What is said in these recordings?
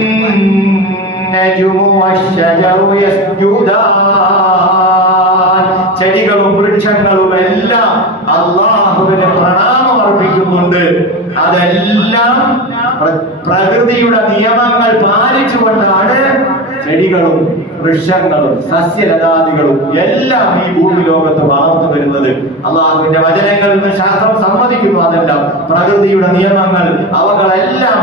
വന്നജുമു വശജറു യസ്ജുദാൻ. ചെടികളും വൃക്ഷങ്ങളും എല്ലാം അല്ലാഹുവിന് പ്രണാമം അർപ്പിക്കുന്നുണ്ട്. അതെല്ലാം പ്രകൃതിയുടെ നിയമങ്ങൾ പാലിച്ചുകൊണ്ടാണ് ചെടികളും വൃക്ഷങ്ങളും സസ്യലതാദികളും എല്ലാം ഈ ഭൂമി ലോകത്ത് വളർന്നു വരുന്നത്. അള്ളാഹുവിന്റെ വചനങ്ങളിൽ നിന്ന് ശാസ്ത്രം സമ്മതിക്കുന്നു. അതെല്ലാം പ്രകൃതിയുടെ നിയമങ്ങൾ അവകളെല്ലാം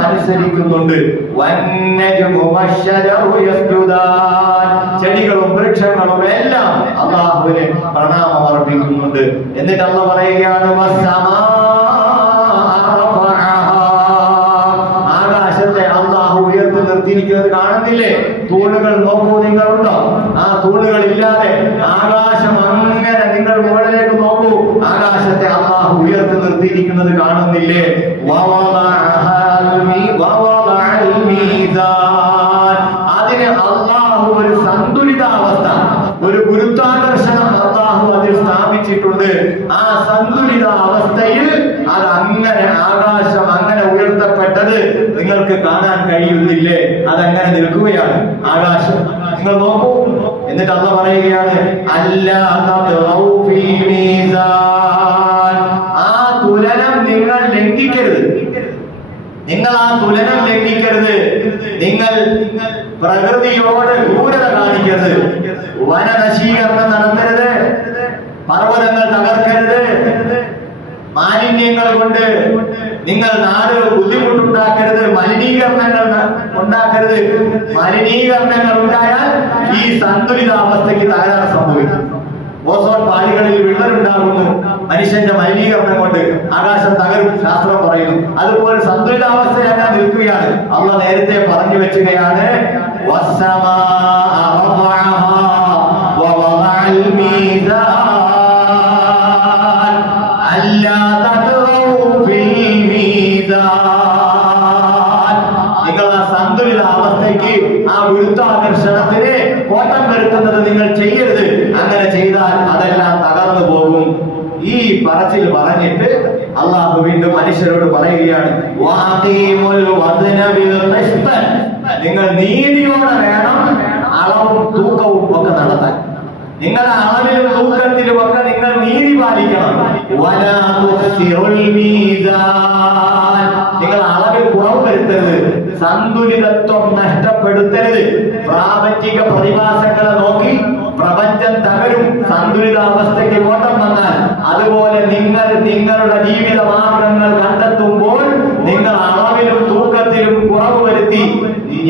അനുസരിക്കുന്നുണ്ട്. ചെടികളും വൃക്ഷങ്ങളും എല്ലാം അള്ളാഹുവിന് പ്രണാമം അർപ്പിക്കുന്നുണ്ട്. എന്നിട്ട് അള്ളാഹ് പറയുകയാണ് നിർത്തിയിരിക്കുന്നത് കാണുന്നില്ലേ? തൂണുകൾ നോക്കൂ, നിങ്ങളുണ്ടോ? ആ തൂണുകൾ ഇല്ലാതെ ആകാശം അങ്ങനെ നിങ്ങൾ മുകളിലേക്ക് നോക്കൂ, ആകാശത്തെ അല്ലാഹു ഉയർത്തി നിർത്തിയിരിക്കുന്നത് കാണുന്നില്ലേ? അതിന് അല്ലാഹു ഒരു സന്തുലിതാവസ്ഥ, ഒരു ഗുരുത്വാകർഷണം അല്ലാഹു അതിൽ സ്ഥാപിച്ചിട്ടുണ്ട്. ആ സന്തുലിത അവസ്ഥയിൽ അത് അങ്ങനെ ആകാശം അങ്ങനെ ഉയർത്തപ്പെട്ടത് നിങ്ങൾക്ക് കാണാൻ കഴിയുന്നില്ലേ? അതങ്ങനെ നിൽക്കുകയാണ് ആകാശം. നിങ്ങൾ നോക്കൂ. എന്നിട്ട് അല്ലാഹു പറയുകയാണ് ആ തുലനം നിങ്ങൾ ലംഘിക്കരുത്. നിങ്ങൾ ആ തുലനം ലംഘിക്കരുത്. നിങ്ങൾ പ്രകൃതിയോട് ക്രൂരത കാണിക്കരുത്. വനനശീകരണം നടത്തരുത്. പർവ്വതങ്ങൾ തകർക്കരുത്. മാലിന്യങ്ങൾ കൊണ്ട് നിങ്ങൾ നാട് ബുദ്ധിമുട്ടുണ്ടാക്കരുത്. മലിനീകരണങ്ങൾ ഉണ്ടാക്കരുത്. മലിനീകരണങ്ങൾ ഉണ്ടായാൽ ഈ സന്തുലിതാവസ്ഥയ്ക്ക് തകരാറ് സംഭവിക്കും. ഓസോൺ പാളികളിൽ വിള്ളലുണ്ടാകുന്നു. മനുഷ്യന്റെ മലിനീകരണം കൊണ്ട് ആകാശം തകരും, ശാസ്ത്രം പറയുന്നു. അതുപോലെ സന്തുലിതാവസ്ഥ അങ്ങനെ നിൽക്കുകയാണ്. അള്ളാഹ് നേരത്തെ പറഞ്ഞു വെക്കുകയാണ് നിങ്ങൾ ആ സന്തുലിതാവസ്ഥയ്ക്ക്, ആ ഗുരുത്വാകർഷണത്തിന് കോട്ടം വരുത്തുന്നത് നിങ്ങൾ ചെയ്യരുത്. അങ്ങനെ ചെയ്താൽ അതെല്ലാം തകർന്നു പോകും. ഈ പറച്ചിൽ പറഞ്ഞിട്ട് അള്ളാഹു വീണ്ടും മനുഷ്യരോട് പറയുകയാണ് നിങ്ങൾ നീതിയോടെ വേണം അളവും തൂക്കവും ഒക്കെ നടത്താൻ. നിങ്ങളുടെ അളവിലും തൂക്കത്തിലും ഒക്കെ നിങ്ങൾ നീതി പാലിക്കണം. നിങ്ങൾ അളവിൽ കുറവ് വരുത്തരുത്. സന്തുലിതത്വം നഷ്ടപ്പെടുത്തരുത്. പ്രാപഞ്ചിക പ്രതിഭാസങ്ങളെ നോക്കി പ്രപഞ്ചം തകരും. സന്തുലിതാവസ്ഥയ്ക്ക് കോട്ടം വന്നാൽ അതുപോലെ നിങ്ങൾ നിങ്ങളുടെ ജീവിത മാർഗങ്ങൾ കണ്ടെത്തുമ്പോൾ നിങ്ങൾ അളവിലും തൂക്കത്തിലും കുറവ് വരുത്തി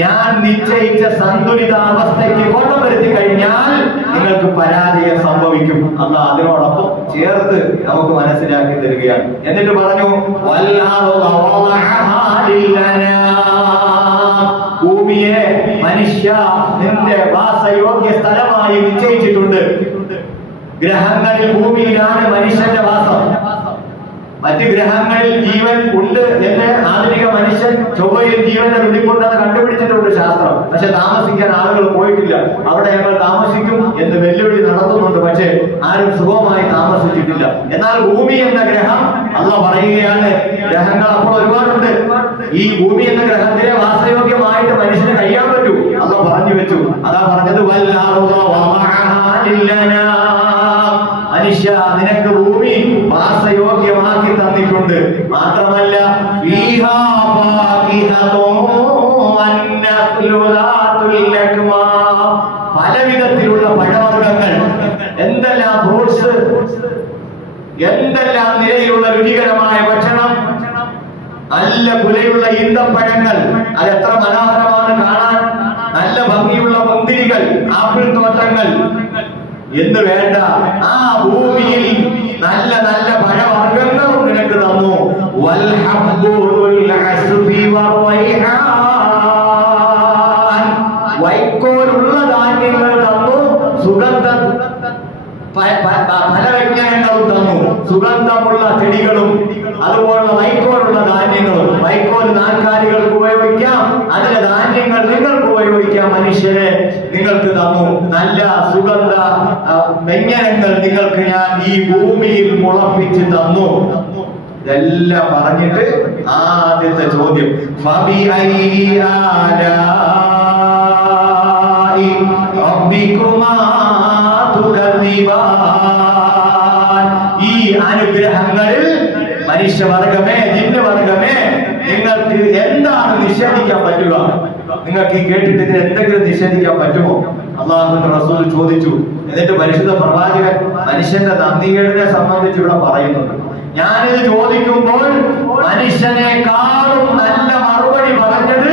ഞാൻ നിശ്ചയിച്ച സന്തുലിതാവസ്ഥയ്ക്ക് കോട്ടം വരുത്തി കഴിഞ്ഞാൽ നിങ്ങൾക്ക് പരാജയം സംഭവിക്കും. അന്ന് അതിനോടൊപ്പം ചേർത്ത് നമുക്ക് മനസ്സിലാക്കി തരികയാണ്. എന്നിട്ട് പറഞ്ഞു ഭൂമിയെ മനുഷ്യ നിന്റെ വാസയോഗ്യ സ്ഥലമായി നിശ്ചയിച്ചിട്ടുണ്ട്. ഗ്രഹങ്ങളിൽ ഭൂമിയിലാണ് മനുഷ്യന്റെ വാസം. മറ്റ് ഗ്രഹങ്ങളിൽ ജീവൻ ഉണ്ട് എന്ന് ആധുനിക മനുഷ്യൻ ചൊവ്വയിൽ ജീവന്റെ വെളിപ്പെടുന്നത് കണ്ടുപിടിച്ചിട്ടുണ്ട് ശാസ്ത്രം. പക്ഷെ താമസിക്കാൻ ആളുകൾ പോയിട്ടില്ല. അവിടെ ഞങ്ങൾ താമസിക്കും എന്ന് വെല്ലുവിളി നടത്തുന്നുണ്ട്. പക്ഷെ ആരും സുഖമായി താമസിച്ചിട്ടില്ല. എന്നാൽ ഭൂമി എന്ന ഗ്രഹം അല്ലാഹു പറയുകയാണ്, ഗ്രഹങ്ങൾ അപ്പോൾ ഒരുപാടുണ്ട്. ഈ ഭൂമി എന്ന ഗ്രഹത്തിലെ വാസയോഗ്യമായിട്ട് മനുഷ്യന് കഴിയാൻ പറ്റൂ. അല്ലാഹു പറഞ്ഞു വെച്ചു. അതാ പറഞ്ഞത് മനുഷ്യ നിനക്ക് ഭൂമി വാസയോഗ്യമാക്കി തന്നിട്ടുണ്ട്. മാത്രമല്ല പലവിധത്തിലുള്ള പഴവർഗ്ഗങ്ങൾ, എന്തെല്ലാം ഫ്രൂട്ട്സ്, എന്തെല്ലാം നിലയിലുള്ള രുചികരമായ ഭക്ഷണം, നല്ല കുലയുള്ള ഈന്തപ്പഴങ്ങൾ, അത് എത്ര മനോഹരമാണ് കാണാൻ. നല്ല ഭംഗിയുള്ള മുന്തിരികൾ, ആപ്പിൾ തോട്ടങ്ങൾ എന്ന് വേണ്ട ആ ഭൂമിയിൽ നല്ല നല്ല പഴവർഗ്ഗങ്ങളും നിനക്ക് തന്നു. വൈക്കോലുള്ള ധാന്യങ്ങൾ തന്നു. സുഗന്ധ ഫലവ്യഞ്ജനങ്ങളും തന്നു. സുഗന്ധമുള്ള ചെടികളും അതുപോലുള്ള വൈക്കോലുള്ള ധാന്യങ്ങളും. വൈക്കോൽ നാൽക്കാലികൾക്ക് ഉപയോഗിക്കാം. അതിലെ ധാന്യങ്ങൾ നിങ്ങൾക്ക് ഉപയോഗിക്കാം. മനുഷ്യരെ നിങ്ങൾക്ക് തന്നു. നല്ല സുഗന്ധ വ്യഞ്ജനങ്ങൾ നിങ്ങൾക്ക് ഞാൻ ഈ ഭൂമിയിൽ മുളപ്പിച്ച് തന്നു. ഇതെല്ലാം പറഞ്ഞിട്ട് ആദ്യത്തെ ചോദ്യം ഈ അനുഗ്രഹങ്ങളിൽ മനുഷ്യവർഗമേ ജിന്നുവർഗമേ നിങ്ങൾക്ക് എന്താണ് നിഷേധിക്കാൻ പറ്റുക? നിങ്ങൾക്ക് ഈ കേട്ടിട്ട് ഇതിന് എന്തെങ്കിലും നിഷേധിക്കാൻ പറ്റുമോ? അല്ലാഹുവിന്റെ റസൂൽ ചോദിച്ചു. എന്നിട്ട് പരിശുദ്ധ പ്രവാചകൻ മനുഷ്യന്റെ നന്ദികേടിനെ സംബന്ധിച്ച് ഇവിടെ പറയുന്നുണ്ട്. ഞാനിത് ചോദിക്കുമ്പോൾ മനുഷ്യനെക്കാളും നല്ല മറുപടി പറഞ്ഞത്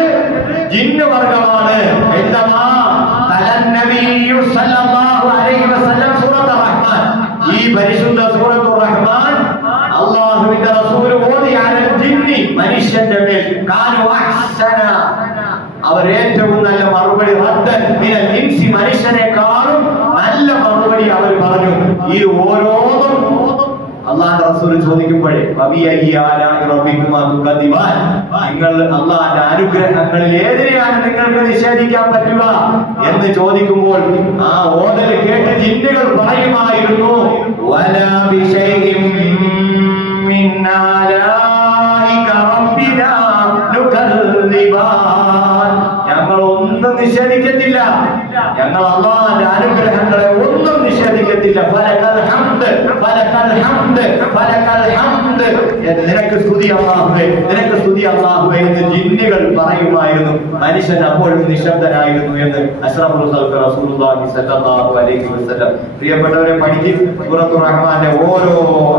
ജിന്ന് വർഗമാണ്. ഈ പരിശുദ്ധ സൂറത്തുർ റഹ്മാൻ അല്ലാഹുവിന്റെ റസൂൽ ഓതി അലൽ ജിന്നി മനുഷ്യന്റെ മേൽ കാനു അഹ്സന അവർ ഏറ്റവും നല്ല മറുപടി റദ്ദൻ മിനൽ ഇൻസി മനുഷ്യനെക്കാളും നല്ല മറുപടി അവർ പറഞ്ഞു. ഈ ഓരോന്നും അള്ളാഹുവിന്റെ റസൂൽ ചോദിക്കുമ്പോഴേ നിങ്ങൾ അള്ളാഹുവിന്റെ അനുഗ്രഹങ്ങളിൽ ഏതിനെയാണ് നിങ്ങൾക്ക് നിഷേധിക്കാൻ പറ്റുക എന്ന് ചോദിക്കുമ്പോൾ ആ ഓതൽ കേട്ട് ജിന്നുകൾ പറയുമായിരുന്നു വലാ ബിശൈഇൻ മിൻ ആലാഇക റബ്ബിനാ നുകല്ലിബാൻ ഞങ്ങൾ ഒന്നും നിഷേധിക്കത്തില്ല, ഞങ്ങൾ അള്ളാഹുവിന്റെ അനുഗ്രഹങ്ങളെ ഒന്നും നിഷേധിക്കത്തില്ല. ഫലകൽ ഹംദ് ഫലകൽ ഹംദ് ഫലകൽ ഹംദ് നിനക്ക് സ്തുതി അല്ലാഹുവേ, നിനക്ക് സ്തുതി അല്ലാഹുവേ എന്ന് ജിന്നുകൾ പറയുമായിരുന്നു. മനുഷ്യൻ അപ്പോഴും നിശബ്ദനായിരുന്നു എന്ന് അഷ്റഫുൽ ഖൽഖ് റസൂലുള്ളാഹി സ്വല്ലല്ലാഹു അലൈഹി വസല്ലം. പ്രിയപ്പെട്ടവരെ, പഠിക്കും സൂറത്തുർ റഹ്മാന്റെ ഓരോ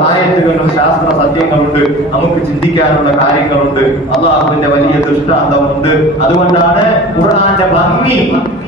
ആയത്തുകളിലും ശാസ്ത്ര സത്യങ്ങളുണ്ട്, നമുക്ക് ചിന്തിക്കാനുള്ള കാര്യങ്ങളുണ്ട്, അള്ളാഹുവിന്റെ വലിയ ദൃഷ്ടാന്തമുണ്ട്. അതുകൊണ്ടാണ് ഖുർആന്റെ ഭംഗി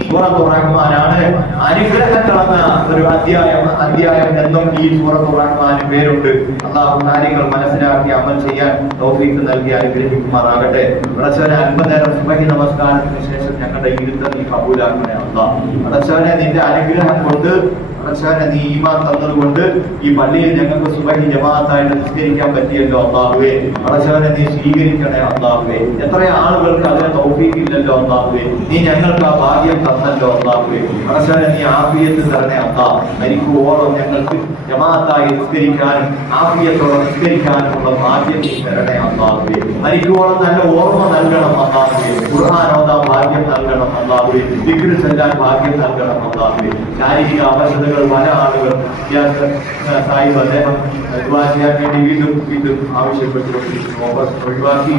സൂറത്തുർ റഹ്മാനാണ്. അനുഗ്രഹങ്ങളെന്ന ഒരു അധ്യായം എന്നും ഈ സൂറത്തുർ റഹ്മാന് പേരുണ്ട്. അള്ളാഹു കാര്യങ്ങൾ മനസ്സിലാക്കി അമൽ ചെയ്യാൻ തൗഫീഖ് നൽകി അനുഗ്രഹിക്കുമാറാകട്ടെ. പടച്ചവനെ, അല്പനേരം സുബഹി നമസ്കാരത്തിന് ശേഷം ഞങ്ങളുടെ ഇരുത്തം നീ കബൂലാക്കണേ അല്ലാഹ്. പടച്ചവനെ, നിന്റെ അനുഗ്രഹം കൊണ്ട്, പടച്ചവനെ നീ ഈമാൻ തന്നതുകൊണ്ട് ഈ പള്ളിയിൽ ഞങ്ങൾക്ക് സുബഹി ജമാഅത്തായിട്ട് നിസ്കരിക്കാൻ പറ്റിയല്ലോ അല്ലാഹുവേ. പടച്ചവനെ നീ സ്വീകരിക്കണേ അല്ലാഹുവേ. എത്ര ആളുകൾക്ക് അതിന് തൗഫീഖ് ഇല്ലല്ലോ അല്ലാഹുവേ, നീ ഞങ്ങൾക്ക് ആ ഭാഗ്യം തന്നല്ലോ അല്ലാഹുവേ. പടച്ചവനെ നീ ആഫിയത്ത് തരണേ അല്ലാഹ്. മരിക്കുവോളം ഞങ്ങൾക്ക് ജമാഅത്തായി നിസ്കരിക്കാനും ആഫിയത്തോടെ നിസ്കരിക്കാനുമുള്ള ഭാഗ്യം നീ തരണേ അല്ലാഹുവേ. മരിക്കുവോളം നല്ല ഓർമ്മ നൽകണം അല്ലാഹുവേ. ഖുർആൻ ഓതാൻ ഭാഗ്യം നൽകണം അല്ലാഹുവേ. ദിക്ർ ചൊല്ലാൻ ഭാഗ്യം നൽകണം അല്ലാഹുവേ. ശാരീരിക അവശതകൾ പല ആളുകളും സാഹിബ് അദ്ദേഹം ചെയ്യാൻ വേണ്ടി വീണ്ടും ആവശ്യപ്പെട്ടുകൊണ്ടിരിക്കുന്നു. ഒഴിവാക്കി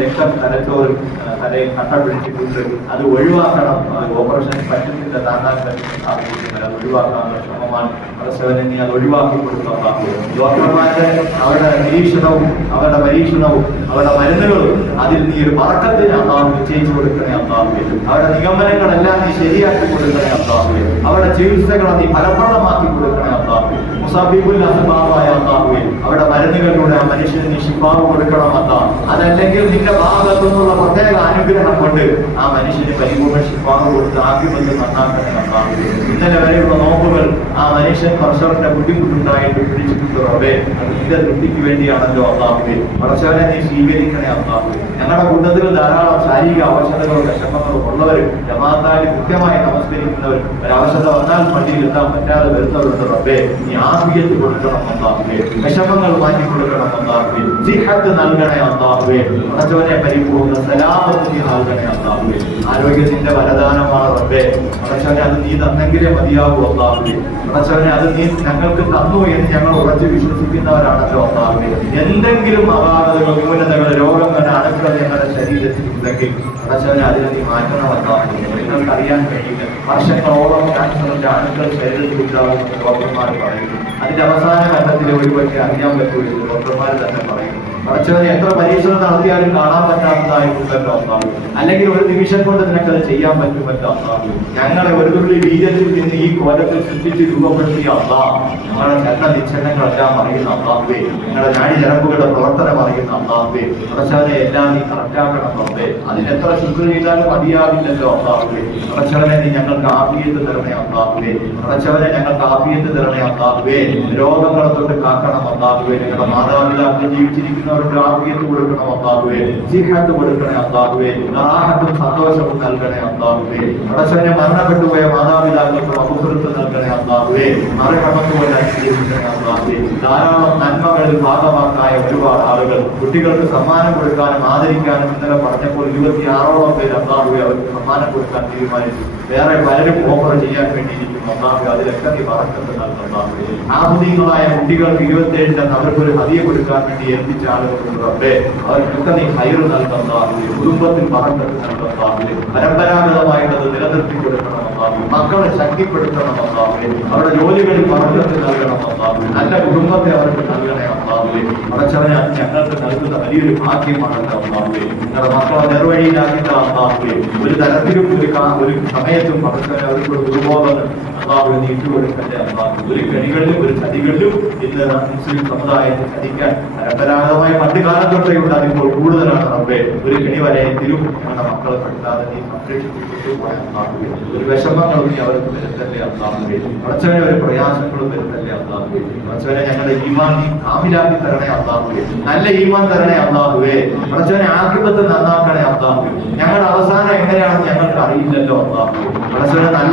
രക്തം തലച്ചോറ് തലയിൽ കട്ട പിടിച്ചിട്ടുണ്ട്, അത് ഒഴിവാക്കണം. അത് ഓപ്പറേഷൻ പറ്റുന്നില്ല, താങ്ങാൻ സാധിക്കുന്നില്ല, അത് ഒഴിവാക്കാനുള്ള ശ്രമമാണ്. പരസ്പരം നീ അത് ഒഴിവാക്കി കൊടുക്കണം. ഡോക്ടർമാരുടെ അവരുടെ നിരീക്ഷണവും അവരുടെ പരീക്ഷണവും അവരുടെ മരുന്നുകളും അതിൽ നീ ഒരു പറക്കത്തിന് അള്ളാഹു നിശ്ചയിച്ചു കൊടുക്കണേ അള്ളാഹുവേ. അവരുടെ നിഗമനങ്ങളെല്ലാം നീ ശരിയാക്കി കൊടുക്കണേ അള്ളാഹുവേ. അവരുടെ ചികിത്സകളെ നീ ഫലപ്രദമാക്കി കൊടുക്കണേ അള്ളാഹുവേ. മുസാബിബുൽ അസ്ബാബായ അള്ളാഹുവേ, അവരുടെ മരുന്നുകളിലൂടെ ആ മനുഷ്യന് നീ ശിഫാവ് കൊടുക്കണം അല്ലാഹ്. അതല്ലെങ്കിൽ നിന്റെ ഭാഗത്തു നിന്നുള്ള പ്രത്യേക അനുഗ്രഹം കൊണ്ട് ആ മനുഷ്യന് പരിപൂർണ്ണ ശിഫാവ് കൊടുത്ത് ആക്കിമത്ത് നന്നാക്കണേ അല്ലാഹുവേ. ഇന്നലെ വരെയുള്ള നോമ്പുകൾ ആ മനുഷ്യൻ പ്രഷറിന്റെ ബുദ്ധിമുട്ടുണ്ടായിട്ട് പിടിച്ചിട്ടുണ്ട് റബ്ബേ. അത് നിന്റെ തൃപ്തിക്ക് വേണ്ടിയാണല്ലോ അല്ലാഹുവേ. പടച്ചവനെ നീ സ്വീകരിക്കണേ അല്ലാഹുവേ. ഞങ്ങളുടെ കൂട്ടത്തിൽ ധാരാളം ശാരീരിക അവശതകളും വിഷമങ്ങളും ഉള്ളവർ, ജമാഅത്തായി കൃത്യമായി നമസ്കരിക്കുന്നവർ, ഒരവശത വന്നാൽ പള്ളിയിൽ എത്താൻ പറ്റാതെ വരുന്നവരുണ്ട് റബ്ബേ. നീ ആഫിയത്ത് കൊടുക്കണം അല്ലാഹുവേ. വിഷമങ്ങൾ മാറ്റി കൊടുക്കണം അല്ലാഹുവേ. സിഹത്ത് നൽകണേ അല്ലാഹുവേ. പടച്ചവനെ പരിപൂർണ്ണ സലാമത്ത് നീ നൽകണേ അല്ലാഹുവേ. ആരോഗ്യത്തിന്റെ വരദാനമാണ് റബ്ബേ. പടച്ചവനെ, അത് നീ തന്നെങ്കിലേ മതിയാകൂ അല്ലാഹുവേ. പടച്ചവനെ, അത് നീ ഞങ്ങൾക്ക് തന്നു എന്ന് ഞങ്ങൾ ഉറച്ചു വിശ്വസിക്കുന്നവരാണല്ലോ അല്ലാഹുവേ. എന്തെങ്കിലും അപാകതകൾ, ന്യൂനതകൾ, രോഗങ്ങൾ, അണുക്കൾ ഞങ്ങളുടെ ശരീരത്തിൽ ഉണ്ടെങ്കിൽ പടച്ചവനെ അതിനെ നീ മാറ്റണം അല്ലാഹുവേ. നിങ്ങൾക്ക് അറിയാൻ കഴിയില്ല, വർഷങ്ങളോളം ക്യാൻസറിന്റെ അണുക്കൾ ശരീരത്തിൽ ഉണ്ടാകുമെന്ന് ഡോക്ടർമാർ പറയുന്നു. അതിന്റെ അവസാന ഘട്ടത്തിൽ ഒരുപക്ഷെ അറിയാൻ പറ്റുള്ളൂ, ഡോക്ടർമാർ തന്നെ പറയുന്നു. പടച്ചവനെ, എത്ര പരീക്ഷണം നടത്തിയാലും കാണാൻ പറ്റാത്തതായിട്ടുണ്ടല്ലോ അല്ലാഹു. അല്ലെങ്കിൽ ഒരു നിമിഷം കൊണ്ട് നിനക്കത് ചെയ്യാൻ പറ്റുമല്ലോ അല്ലാഹു. ഞങ്ങളെ ഒരു തുള്ളി വീര്യത്തിൽ നിന്ന് ഈ കോലത്തിൽ സൃഷ്ടിച്ച് രൂപപ്പെടുത്തിയ അല്ലാഹ്, ഞങ്ങളുടെ ചലന നിശ്ചലങ്ങളെല്ലാം അറിയുന്ന അല്ലാഹുവേ. ഞങ്ങളുടെ നാടിഞരമ്പുകളുടെ പ്രവർത്തനം അറിയുന്ന അല്ലാഹുവേ. പടച്ചവനെ, എല്ലാം നീ കറക്റ്റാക്കണം അല്ലാഹുവേ. അതിനെത്ര ശുക്ർ ചെയ്താലും മതിയാവില്ലല്ലോ അല്ലാഹുവേ. പടച്ചവനെ, നീ ഞങ്ങൾക്ക് ആഫിയത്ത് തരണേ അല്ലാഹുവേ. പടച്ചവനെ, ഞങ്ങൾക്ക് ആഫിയത്ത് തരണേ അല്ലാഹുവേ. രോഗങ്ങളെ തൊട്ട് കാക്കണം അല്ലാഹുവേ. ഞങ്ങളുടെ മാതാപിതാക്കൾ ജീവിച്ചിരിക്കുന്നവർക്ക് ആഫിയത്ത് കൊടുക്കണം അല്ലാഹുവേ. സിഹത്ത് കൊടുക്കണേ അല്ലാഹുവേ. റാഹത്തും സന്തോഷവും നൽകണേ അല്ലാഹുവേ. പടച്ചവനെ മരണപ്പെട്ടു പോയ മാതാപിതാക്കൾക്ക് മഹ്ഫിറത്ത് നൽകണേ അല്ലാഹുവേ. മറഹമത്ത് കൊണ്ട് അനുഗ്രഹിക്കണേ അല്ലാഹുവേ. ധാരാളം നന്മകളിൽ ഭാഗമാക്കായ ഒരുപാട് ആളുകൾ കുട്ടികൾക്ക് സമ്മാനം കൊടുക്കാനും ആദരിക്കാനും ഇന്നലെ പറഞ്ഞപ്പോൾ 26ഓളം പേര് അല്ലാഹുവേ അവർക്ക് സമ്മാനം കൊടുക്കാൻ തീരുമാനിച്ചു. വേറെ പലരും ഓഫർ ചെയ്യാൻ വേണ്ടിയിരിക്കുന്നു അല്ലാഹുവേ. അതിലൊക്കെ നീ ബറക്കത്ത് നൽകണമേ. ആധുനികങ്ങളായ കുട്ടികൾക്ക് 27 അവർക്ക് ഒരു ഹദിയ കൊടുക്കാൻ വേണ്ടി ഏൽപ്പിച്ച ആളുകളുണ്ട് റബ്ബേ. അവർക്കൊക്കെ നീ ഖൈർ നൽകണമേ. കുടുംബത്തിൽ ബറക്കത്ത് നൽകണമേ. പരമ്പരാഗതമായിട്ടത് നിലനിർത്തി കൊടുക്കണം അല്ലാഹുവേ. മക്കളെ ശക്തിപ്പെടുത്തണം അല്ലാഹുവേ. അവരുടെ ജോലികളിൽ ബറക്കത്ത് നൽകണം അല്ലാഹുവേ. നല്ല കുടുംബത്തെ അവർക്ക് നൽകണേ അല്ലാഹുവേ. പടച്ചവനെ ഞങ്ങൾക്ക് നൽകുന്ന വലിയൊരു ഭാഗ്യമാണല്ലോ അല്ലാഹുവേ. ഞങ്ങളുടെ മക്കളെ നിർവഴിയിലാക്കിയിട്ട് അല്ലാഹുവേ ഒരു തരത്തിലും ഒരു സമയത്തും പടച്ചവനെ അവർക്ക് ഒരു ദുർബോധനം അല്ലാഹുവേ നീ ഇട്ടുകൊടുക്കട്ടെ അല്ലാഹുവേ. ഒരു കെണികളിലും ഒരു ചതികളിലും ഇന്ന് മുസ്ലിം സമുദായത്തെ ചതിക്കാൻ പരമ്പരാഗതമായ പണ്ട് കാലം തൊട്ടേ ഉണ്ട്. അതിപ്പോൾ കൂടുതലാണ് റബ്ബേ. ഒരു കെണി വരെ തിരും നമ്മുടെ മക്കളെ പെട്ടാതെ നീ സംരക്ഷിച്ചിട്ട് പോയ അല്ലാഹുവേ. ഒരു വിഷമങ്ങളും നീ അവർക്ക് വരുത്തല്ലേ അല്ലാഹുവേ. പടച്ചവനെ ഒരു പ്രയാസങ്ങളും വരുത്തല്ലേ അല്ലാഹുവേ. പടച്ചവനെ ഞങ്ങളുടെ ഈമാൻ നീ കാമിലാക്കി തരണേ അല്ലാഹുവേ. നല്ല ഈമാൻ തരണേ അല്ലാഹുവേ. പടച്ചവനെ ആഖിബത്ത് നന്നാക്കണേ അല്ലാഹുവേ. ഞങ്ങളുടെ അവസാനം എങ്ങനെയാണെന്ന് ഞങ്ങൾക്ക് അറിയില്ലല്ലോ അല്ലാഹുവേ. പടച്ചവനെ നല്ല